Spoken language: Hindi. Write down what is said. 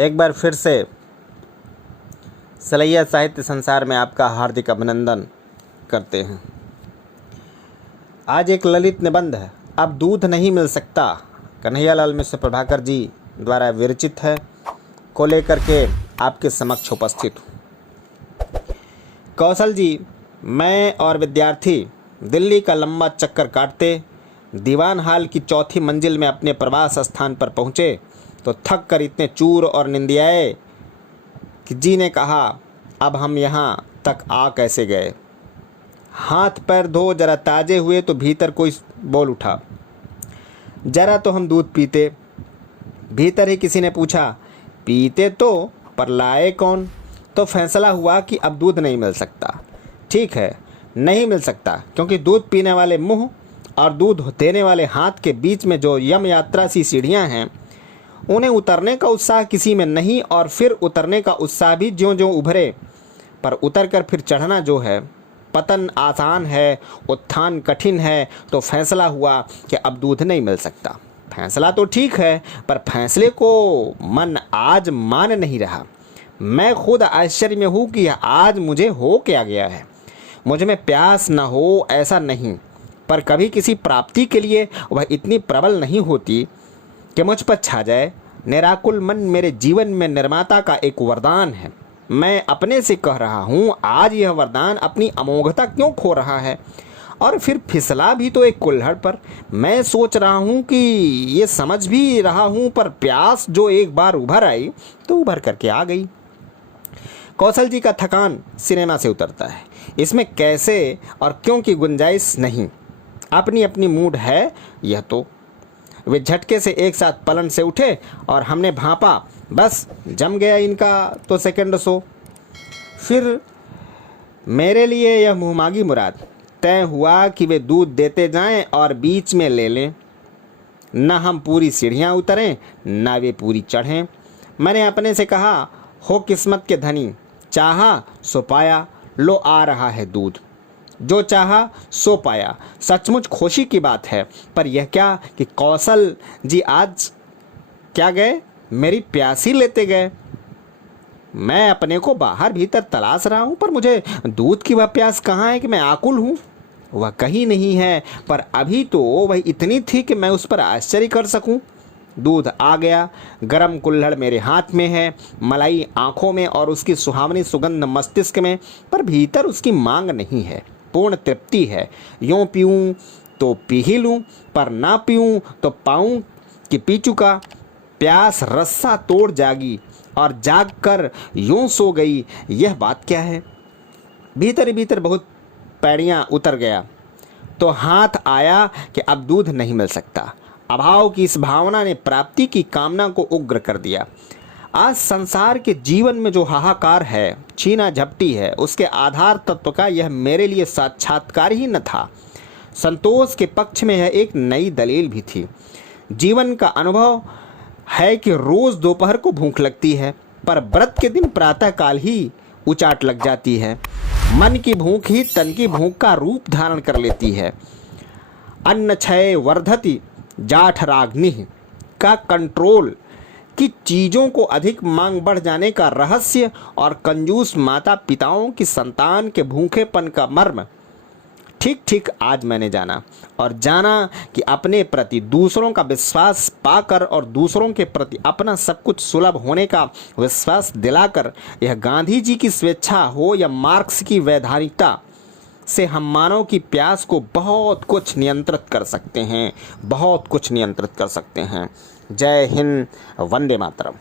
एक बार फिर से सलैया साहित्य संसार में आपका हार्दिक अभिनंदन करते हैं। आज एक ललित निबंध है, अब दूध नहीं मिल सकता, कन्हैयालाल मिश्र प्रभाकर जी द्वारा विरचित है, को लेकर के आपके समक्ष उपस्थित हूँ। कौशल जी, मैं और विद्यार्थी दिल्ली का लंबा चक्कर काटते दीवान हाल की चौथी मंजिल में अपने प्रवास स्थान पर पहुँचे तो थक कर इतने चूर और निंदियाए कि जी ने कहा, अब हम यहाँ तक आ कैसे गए। हाथ पैर धो जरा ताजे हुए तो भीतर कोई बोल उठा, जरा तो हम दूध पीते। भीतर ही किसी ने पूछा, पीते तो पर लाए कौन। तो फैसला हुआ कि अब दूध नहीं मिल सकता। ठीक है, नहीं मिल सकता, क्योंकि दूध पीने वाले मुंह और दूध देने वाले हाथ के बीच में जो यम यात्रा सी सीढ़ियाँ हैं, उन्हें उतरने का उत्साह किसी में नहीं, और फिर उतरने का उत्साह भी ज्यों ज्यों उभरे, पर उतर कर फिर चढ़ना जो है, पतन आसान है, उत्थान कठिन है। तो फैसला हुआ कि अब दूध नहीं मिल सकता। फैसला तो ठीक है, पर फैसले को मन आज मान नहीं रहा। मैं खुद आश्चर्य में हूँ कि आज मुझे हो क्या गया है। मुझ में प्यास न हो ऐसा नहीं, पर कभी किसी प्राप्ति के लिए वह इतनी प्रबल नहीं होती कि मुझ पर छा जाए। निराकुल मन मेरे जीवन में निर्माता का एक वरदान है। मैं अपने से कह रहा हूँ, आज यह वरदान अपनी अमोघता क्यों खो रहा है। और फिर फिसला भी तो एक कुल्हड़ पर। मैं सोच रहा हूँ कि ये समझ भी रहा हूँ, पर प्यास जो एक बार उभर आई तो उभर करके आ गई। कौशल जी का थकान सिनेमा से उतरता है, इसमें कैसे और क्यों की गुंजाइश नहीं। अपनी अपनी मूड है यह तो। वे झटके से एक साथ पलंग से उठे और हमने भांपा, बस जम गया इनका तो सेकंड शो। फिर मेरे लिए यह मुहमागी मुराद तय हुआ कि वे दूध देते जाएं और बीच में ले लें। न हम पूरी सीढ़ियां उतरें, न वे पूरी चढ़ें। मैंने अपने से कहा, हो किस्मत के धनी, चाहा सो पाया, लो आ रहा है दूध। जो चाहा सो पाया। सचमुच खुशी की बात है, पर यह क्या कि कौशल जी आज क्या गए, मेरी प्यासी लेते गए। मैं अपने को बाहर भीतर तलाश रहा हूँ, पर मुझे दूध की वह प्यास कहाँ है कि मैं आकुल हूँ। वह कहीं नहीं है, पर अभी तो वह इतनी थी कि मैं उस पर आश्चर्य कर सकूँ। दूध आ गया, गरम कुल्हड़ मेरे हाथ में है, मलाई आँखों में और उसकी सुहावनी सुगंध मस्तिष्क में, पर भीतर उसकी मांग नहीं है। पूर्ण तृप्ति है। यूँ पीऊँ तो पी ही लूँ, पर ना पीऊँ तो पाऊँ कि पी चुका। प्यास रस्सा तोड़ जागी और जाग कर यूँ सो गई। यह बात क्या है। भीतर ही भीतर बहुत पैड़ियाँ उतर गया तो हाथ आया कि अब दूध नहीं मिल सकता। अभाव की इस भावना ने प्राप्ति की कामना को उग्र कर दिया। आज संसार के जीवन में जो हाहाकार है, छीना झपटी है, उसके आधार तत्व का यह मेरे लिए साक्षात्कार ही न था। संतोष के पक्ष में यह एक नई दलील भी थी। जीवन का अनुभव है कि रोज दोपहर को भूख लगती है, पर व्रत के दिन प्रातःकाल ही उचाट लग जाती है। मन की भूख ही तन की भूख का रूप धारण कर लेती है। अन्न क्षय वर्धति जाठ राग्नि का कंट्रोल कि चीज़ों को अधिक मांग बढ़ जाने का रहस्य और कंजूस माता पिताओं की संतान के भूखेपन का मर्म ठीक ठीक आज मैंने जाना। और जाना कि अपने प्रति दूसरों का विश्वास पाकर और दूसरों के प्रति अपना सब कुछ सुलभ होने का विश्वास दिलाकर, यह गांधी जी की स्वेच्छा हो या मार्क्स की वैधानिकता से, हम मानव की प्यास को बहुत कुछ नियंत्रित कर सकते हैं, बहुत कुछ नियंत्रित कर सकते हैं। जय हिंद, वंदे मातरम।